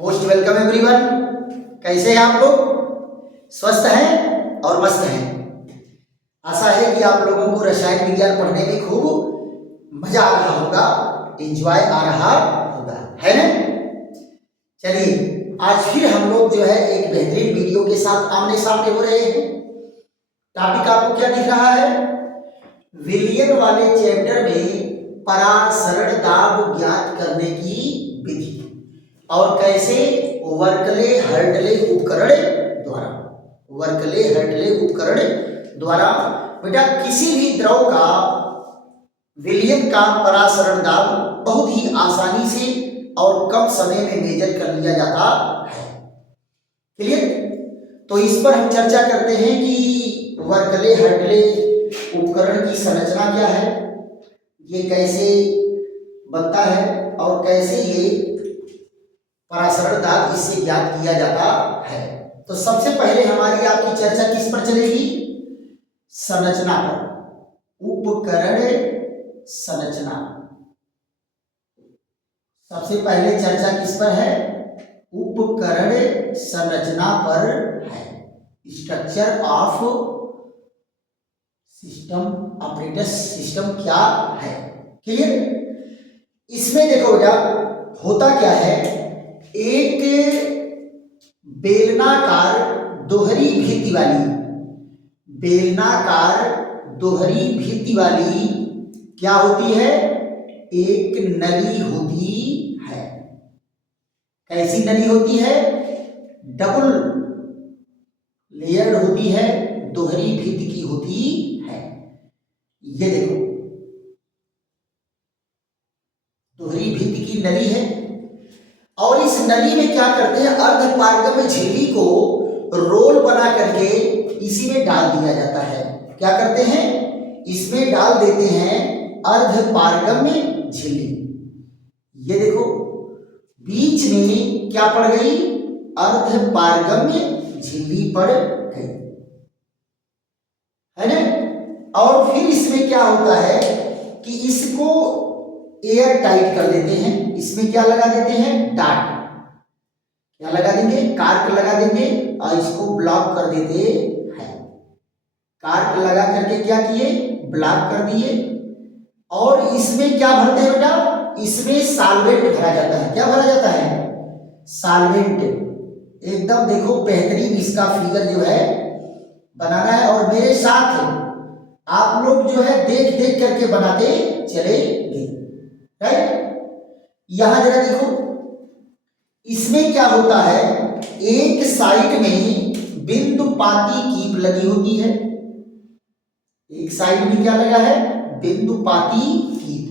Most welcome everyone. कैसे हैं आप लोग? स्वस्थ हैं और मस्त हैं। आशा है कि आप लोगों को रसायन विज्ञान पढ़ने में खूब मजा आ रहा होगा, एंजॉय आ रहा होगा, है ना? चलिए आज फिर हम लोग जो है एक बेहतरीन वीडियो के साथ आमने सामने हो रहे हैं। टॉपिक आपको क्या दिख रहा है? विलियन वाले चैप्टर में परासरण दाब ज्ञात करने की विधि और कैसे वर्कले हर्टले उपकरण द्वारा बेटा किसी भी द्रव का विलयन का परासरण दाब बहुत ही आसानी से और कम समय में मेजर कर लिया जाता है। क्लियर? तो इस पर हम चर्चा करते हैं कि वर्कले हर्टले उपकरण की संरचना क्या है, ये कैसे बनता है और कैसे ये परासरण दाब इससे ज्ञात किया जाता है। तो सबसे पहले हमारी आपकी चर्चा किस पर चलेगी? संरचना पर। उपकरण संरचना। सबसे पहले चर्चा किस पर है? उपकरण संरचना पर है। Structure of system, operating system क्या है? क्लियर? इसमें देखो बेटा होता क्या है, एक बेलनाकार दोहरी भित्ति वाली क्या होती है? एक नली होती है। कैसी नली होती है? डबल लेयर्ड होती है, दोहरी भित्ति की होती है। ये देखो दोहरी भित्ति की नली है और इस नली में क्या करते हैं, अर्धपारगम्य झिल्ली को रोल बना करके इसी में डाल दिया जाता है। क्या करते हैं? इसमें डाल देते हैं अर्धपारगम्य झिल्ली। ये देखो बीच में क्या पड़ गई? अर्धपारगम्य झिल्ली पड़ गई, है ना? और फिर इसमें क्या होता है कि इसको एयर टाइट कर देते हैं। इसमें क्या लगा देते हैं? डाट। क्या लगा देंगे? कार्क लगा देंगे और इसको ब्लॉक कर देते हैं। कार्क लगा करके क्या किए? ब्लॉक कर दिए। और इसमें क्या भरते हैं बेटा? इसमें सॉल्वेंट भरा जाता है। क्या भरा जाता है? सॉल्वेंट। एकदम देखो बेहतरीन इसका फिगर जो है बनाना है और मेरे साथ आप लोग जो है देख देख करके बनाते चलेंगे, राइट? यहां जरा देखो इसमें क्या होता है, एक साइड में बिंदुपाती कीप लगी होती है। एक साइड में क्या लगा है? बिंदुपाती कीप।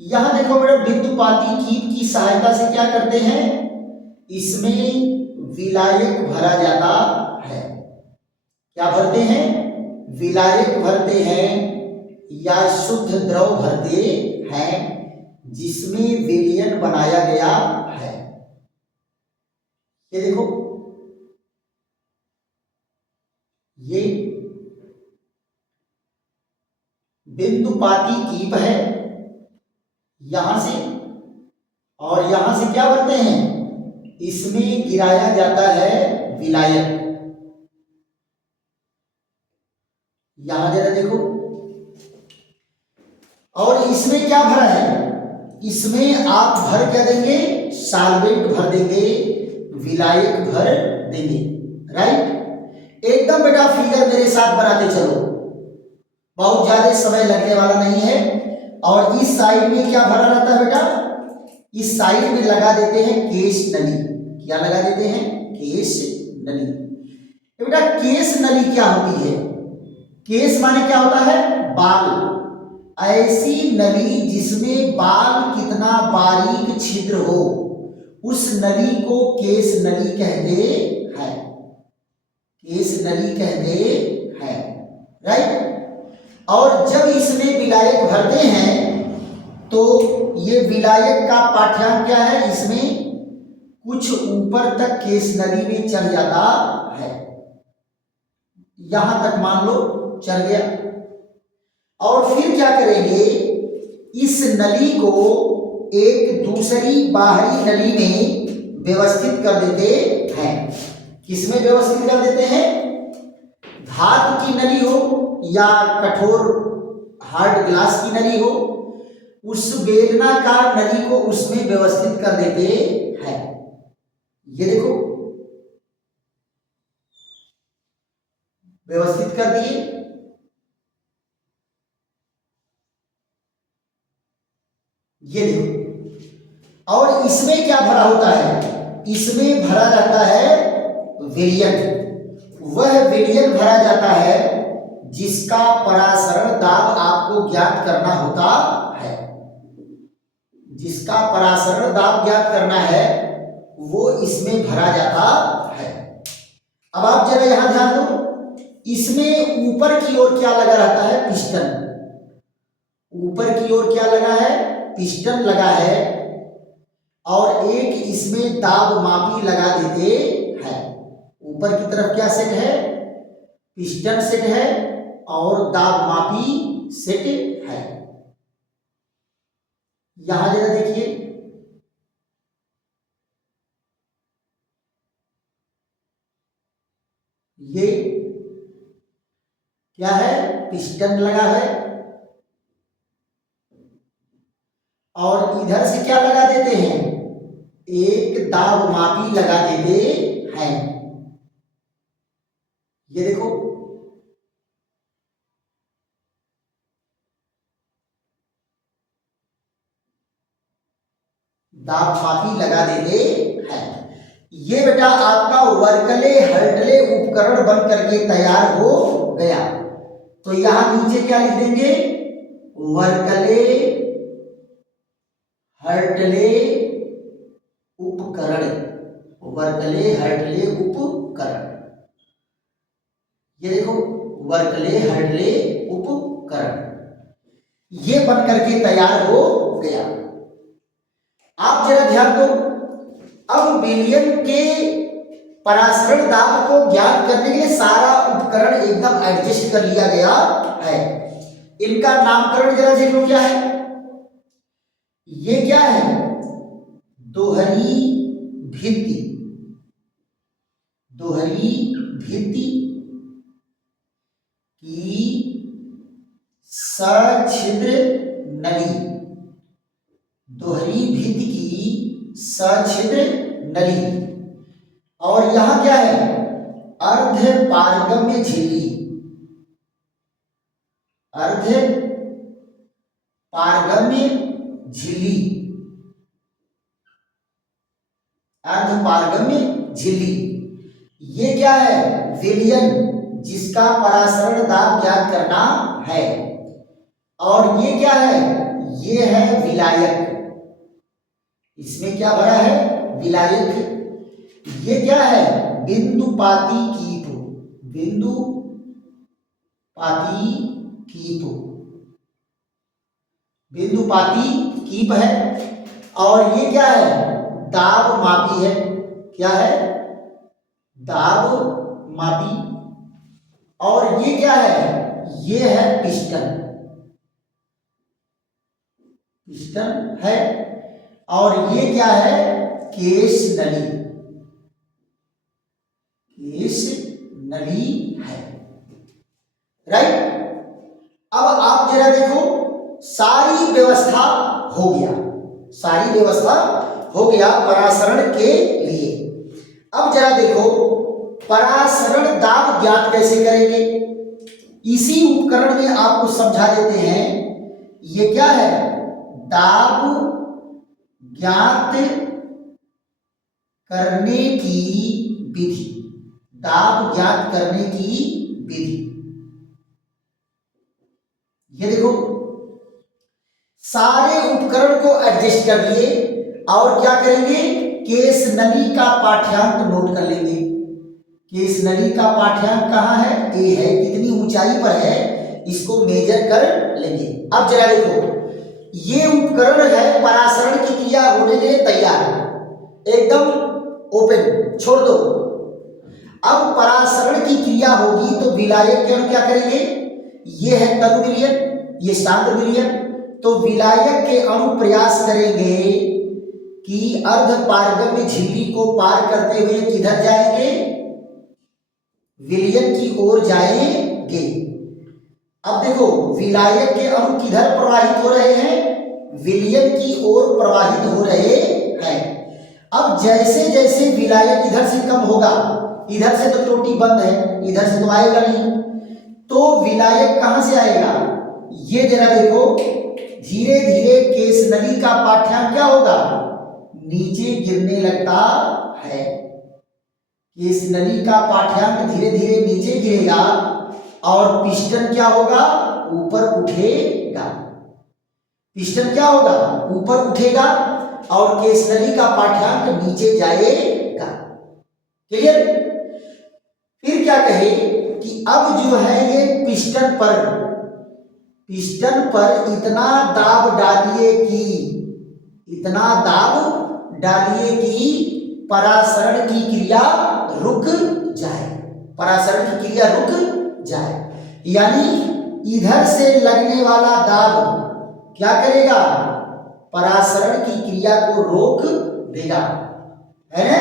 यहां देखो बेटा बिंदुपाती कीप की सहायता से क्या करते हैं, इसमें विलायक भरा जाता है। क्या भरते हैं? विलायक भरते हैं या शुद्ध द्रव भरते हैं जिसमें विलयन बनाया गया है। ये देखो ये बिंदुपाती कीप है यहां से, और यहां से क्या भरते हैं? इसमें गिराया जाता है विलायक। यहां जरा देखो, और इसमें क्या भरा है? इसमें आप भर क्या देंगे? सॉल्वेंट भर देंगे, विलायक भर देंगे, राइट? एकदम बेटा फिगर मेरे साथ बनाते चलो, बहुत ज्यादा समय लगने वाला नहीं है। और इस साइड में क्या भरा रहता है बेटा? इस साइड में लगा देते हैं केश नली। क्या लगा देते हैं? केश नली। बेटा केश नली क्या होती है? केश माने क्या होता है? बाल। ऐसी नली जिसमें बाल कितना बारीक छिद्र हो उस नली को केश नली कहते हैं। केश नली कहते हैं, राइट? और जब इसमें विलायक भरते हैं तो ये विलायक का पाठ्यांक क्या है? इसमें कुछ ऊपर तक केश नली में चढ़ जाता है। यहां तक मान लो चढ़ गया, और फिर क्या करेंगे? इस नली को एक दूसरी बाहरी नली में व्यवस्थित कर देते हैं। किसमें व्यवस्थित कर देते हैं? धातु की नली हो या कठोर हार्ड ग्लास की नली हो, उस बेलनाकार नली को उसमें व्यवस्थित कर देते हैं। ये देखो व्यवस्थित कर दिए। ये देखो, और इसमें क्या भरा होता है? इसमें भरा जाता है विलयन। वह विलयन भरा जाता है जिसका परासरण दाब आपको ज्ञात करना होता है। जिसका परासरण दाब ज्ञात करना है वो इसमें भरा जाता है। अब आप जरा यहां ध्यान दो, इसमें ऊपर की ओर क्या लगा रहता है? पिस्टन। ऊपर की ओर क्या लगा है? पिस्टन लगा है। और एक इसमें दाब मापी लगा देते हैं। ऊपर की तरफ क्या सेट है? पिस्टन सेट है और दाब मापी सेट है। यहां जरा देखिए, ये क्या है? पिस्टन लगा है और इधर से क्या लगा देते हैं? एक दाब मापी लगा देते हैं। ये देखो, दाब मापी लगा देते हैं। ये बेटा आपका वर्कले हर्टले उपकरण बन करके तैयार हो गया। तो यहां नीचे क्या लिख देंगे? वर्कले हर्टले उपकरण। वर्कले हर्टले उपकरण। ये देखो, वर्कले हर्टले उपकरण ये बन करके तैयार हो गया। आप जरा ध्यान दो, अब विलयन के परासरण दाब को ज्ञात करने के लिए सारा उपकरण एकदम एडजस्ट कर लिया गया है। इनका नामकरण जरा देख लो क्या है? ये क्या है? दोहरी भित्ति। दोहरी भित्ति की सछिद्र नली। दोहरी भित्ति की सछिद्र नली। और यहां क्या है? अर्ध पारगम्य झिल्ली। अर्ध पारगम्य झिल्ली। अर्ध पारगम्य झिल्ली। ये क्या है? विलयन, जिसका परासरण दाब ज्ञात करना है। और ये क्या है? ये है विलायक। इसमें क्या भरा है? विलायक। ये क्या है? बिंदुपाती कीप। बिंदुपाती कीप। बिंदुपाती कीप है। और ये क्या है? दाब मापी है। क्या है? दाब मापी। और ये क्या है? ये है पिस्टन। पिस्टन है। और ये क्या है? केस नली। केस नली है। राइट। अब आप जरा देखो, सारी व्यवस्था हो गया। सारी व्यवस्था हो गया परासरण के लिए। अब जरा देखो, परासरण दाब ज्ञात कैसे करेंगे? इसी उपकरण में आपको समझा देते हैं। ये क्या है? दाब ज्ञात करने की विधि। दाब ज्ञात करने की विधि। ये देखो, सारे उपकरण को एडजस्ट कर लिए और क्या करेंगे? केस नली का पाठ्यांक नोट कर लेंगे। केस नली का पाठ्यांक कहाँ है? ए है। कितनी ऊंचाई पर है इसको मेजर कर लेंगे। अब जरा देखो, ये उपकरण है परासरण की क्रिया होने के लिए तैयार, एकदम ओपन, छोड़ दो। अब परासरण की क्रिया होगी तो विलायक के अणु क्या करेंगे? ये है तनु विलयन, ये शांत विलयन। तो विलायक के अणु प्रयास करेंगे कि अर्ध पारगम्य झिल्ली को पार करते हुए किधर जाएंगे? विलयन की ओर जाएंगे। अब देखो विलायक के अणु किधर प्रवाहित हो रहे हैं? विलयन की ओर प्रवाहित हो रहे हैं। अब जैसे जैसे विलायक इधर से कम होगा, इधर से तो टोटी बंद है, इधर से तो आएगा नहीं, तो विलायक कहां से आएगा? ये जरा देखो, धीरे धीरे केस नली का पाठ्यांक क्या होगा? नीचे गिरने लगता है। केस नली का पाठ्यांक धीरे धीरे नीचे गिरेगा और पिस्टन क्या होगा? ऊपर उठेगा। पिस्टन क्या होगा? ऊपर उठेगा और केस नली का पाठ्यांक नीचे जाएगा। क्लियर? फिर क्या कहे कि अब जो है ये पिस्टन पर इतना दाब डालिए कि परासरण की क्रिया रुक जाए। यानी इधर से लगने वाला दाब क्या करेगा? परासरण की क्रिया को रोक देगा, है ना?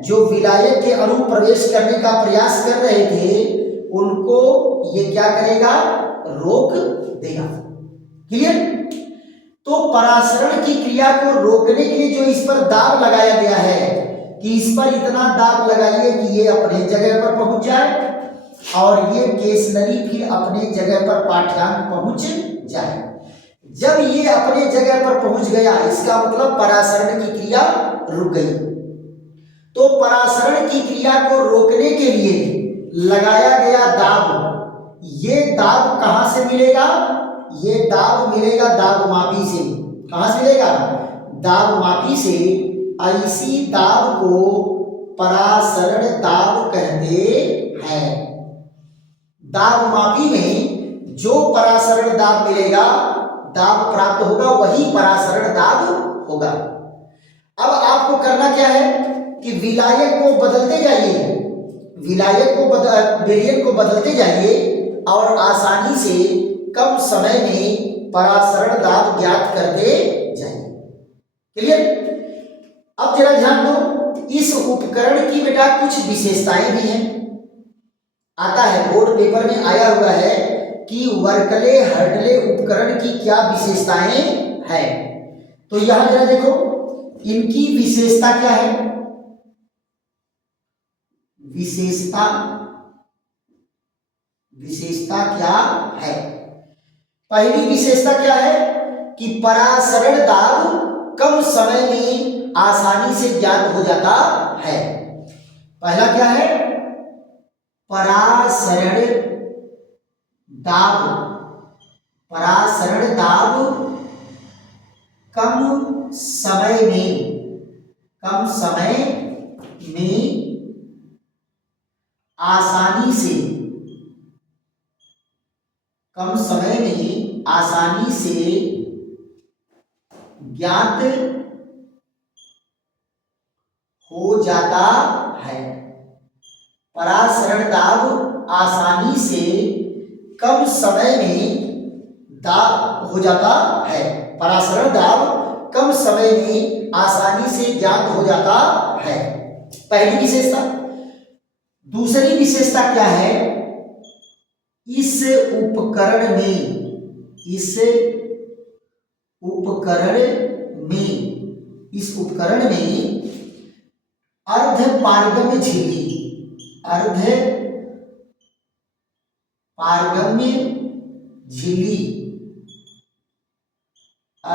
जो विलायक के अणु प्रवेश करने का प्रयास कर रहे थे उनको ये क्या करेगा? रोक देगा। क्लियर? तो परासरण की क्रिया को रोकने के लिए जो इस पर दाब लगाया गया है कि इस पर इतना दाब लगाइए कि ये अपने जगह पर पहुंच जाए और ये केस नली फिर अपने जगह पर पाठ्यांक पहुंच जाए। जब ये अपने जगह पर पहुंच गया इसका मतलब परासरण की क्रिया रुक गई। तो परासरण की क्रिया को रोकने के लिए लगाया गया दाब, ये दाब कहां से मिलेगा? ये दाब मिलेगा दाब मापी से। कहां से मिलेगा? दाब मापी से। ऐसी दाब को परासरण दाब कहते हैं। दाब मापी में जो परासरण दाब मिलेगा, दाब प्राप्त होगा, वही परासरण दाब होगा। अब आपको करना क्या है कि विलायक को बदलते जाइए, विलयन को बदलते जाइए और आसानी से कम समय में परासरण दाब ज्ञात करते जाइए। क्लियर? अब जरा ध्यान दो, इस उपकरण की बेटा कुछ विशेषताएं भी हैं। आता है बोर्ड पेपर में आया हुआ है कि वर्कले हर्डले उपकरण की क्या विशेषताएं हैं। तो यहां जरा देखो इनकी विशेषता क्या है। विशेषता क्या है? पहली विशेषता क्या है कि परासरण दाब कम समय में आसानी से ज्ञात हो जाता है। पहला क्या है? परासरण दाब कम समय में आसानी से ज्ञात हो जाता है। परासरण दाब आसानी से कम समय में हो जाता है। परासरण दाब कम समय में आसानी से ज्ञात हो जाता है, पहली विशेषता। दूसरी विशेषता क्या है? इस उपकरण में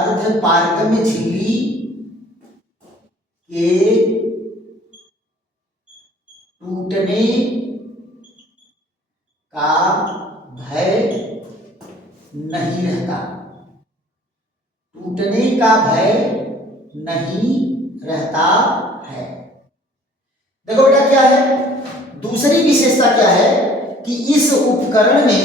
अर्ध पारगम्य झिल्ली के टूटने का भय नहीं रहता है। देखो बेटा क्या है, दूसरी विशेषता क्या है कि इस उपकरण में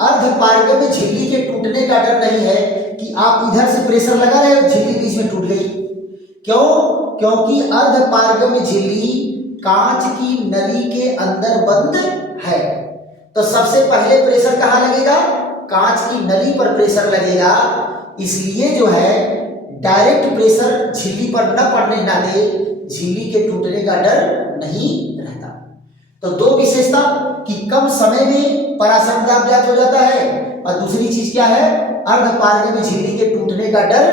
अर्ध पारगम्य झिल्ली के टूटने का डर नहीं है कि आप इधर से प्रेशर लगा रहे हो, झिल्ली बीच में टूट गई। क्यों? क्योंकि अर्ध पारगम्य झिल्ली कांच की नली के अंदर बंद है। तो सबसे पहले प्रेशर कहां लगेगा? कांच की नली पर प्रेशर लगेगा। इसलिए जो है डायरेक्ट प्रेशर झिल्ली पर न पड़ने नाते झिल्ली के टूटने का डर नहीं रहता। तो दो विशेषता कि कम समय में पराशरण दाब ज्ञात हो जाता है और दूसरी चीज क्या है, अर्ध पारगम्य में झिल्ली के टूटने का डर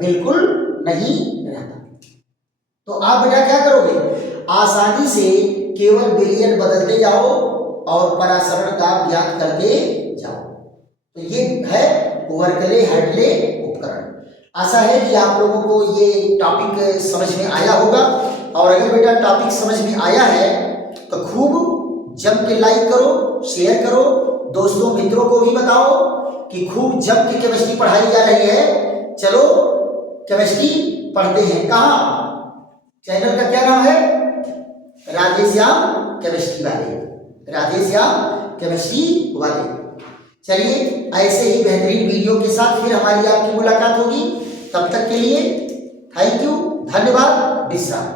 बिल्कुल नहीं रहता। तो आप बेटा क्या करोगे, आसानी से केवल विलयन बदलते जाओ और पराशरण दाब ज्ञात करते जाओ। तो ये है वर्कले हैडले उपकरण। आशा है कि आप लोगों को ये टॉपिक समझ में आया होगा, और अगर बेटा टॉपिक समझ में आया है तो खूब जम के लाइक करो, शेयर करो, दोस्तों मित्रों को भी बताओ कि खूब जम के केमिस्ट्री पढ़ाई जा रही है। चलो केमिस्ट्री पढ़ते हैं। कहाँ, चैनल का क्या नाम है, राधेश्याम केमिस्ट्री वाले, राधेश्याम केमिस्ट्री वाले। चलिए ऐसे ही बेहतरीन वीडियो के साथ फिर हमारी आपकी मुलाकात होगी। तब तक के लिए थैंक यू, धन्यवाद, विश्राम।